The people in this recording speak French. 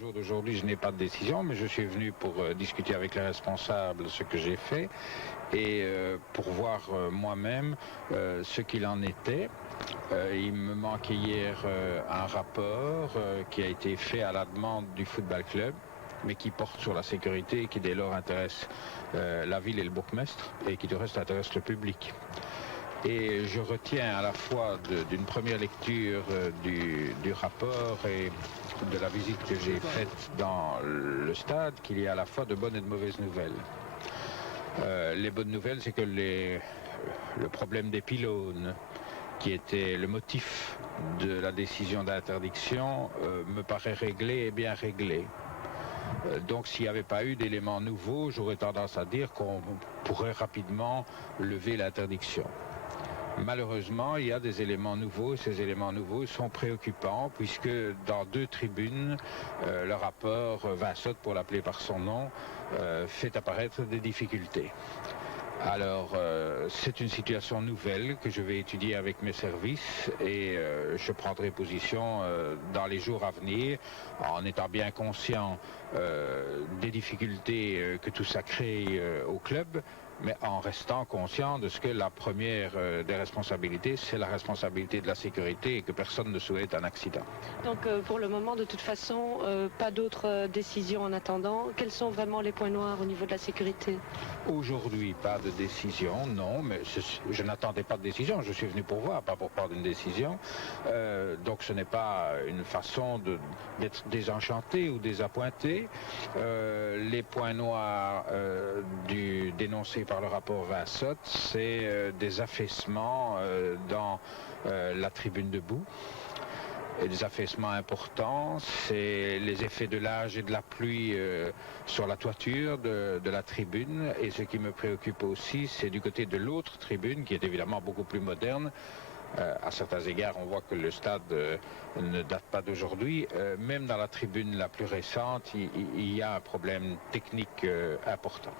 jour d'aujourd'hui, je n'ai pas de décision, mais je suis venu pour discuter avec les responsables ce que j'ai fait et pour voir moi-même ce qu'il en était. Il me manquait hier un rapport qui a été fait à la demande du football club, mais qui porte sur la sécurité et qui dès lors intéresse la ville et le bourgmestre et qui de reste intéresse le public. Et je retiens à la fois d'une première lecture du rapport et de la visite que j'ai faite dans le stade qu'il y a à la fois de bonnes et de mauvaises nouvelles. Les bonnes nouvelles, c'est que le problème des pylônes, qui était le motif de la décision d'interdiction, me paraît réglé et bien réglé. Donc s'il n'y avait pas eu d'éléments nouveaux, j'aurais tendance à dire qu'on pourrait rapidement lever l'interdiction. Malheureusement, il y a des éléments nouveaux et ces éléments nouveaux sont préoccupants puisque dans 2 tribunes, le rapport Vincent, pour l'appeler par son nom, fait apparaître des difficultés. Alors, c'est une situation nouvelle que je vais étudier avec mes services et je prendrai position dans les jours à venir en étant bien conscient des difficultés que tout ça crée au club, mais en restant conscient de ce que la première des responsabilités, c'est la responsabilité de la sécurité et que personne ne souhaite un accident. Donc pour le moment, de toute façon, pas d'autres décisions en attendant. Quels sont vraiment les points noirs au niveau de la sécurité? Aujourd'hui, pas de décision, non, mais je n'attendais pas de décision, je suis venu pour voir, pas pour prendre une décision. Donc ce n'est pas une façon d'être désenchanté ou désappointé. Les points noirs dénoncés par le rapport Vincent, c'est des affaissements dans la tribune debout. Et des affaissements importants, c'est les effets de l'âge et de la pluie sur la toiture de la tribune. Et ce qui me préoccupe aussi, c'est du côté de l'autre tribune, qui est évidemment beaucoup plus moderne. À certains égards, on voit que le stade ne date pas d'aujourd'hui. Même dans la tribune la plus récente, il y a un problème technique important.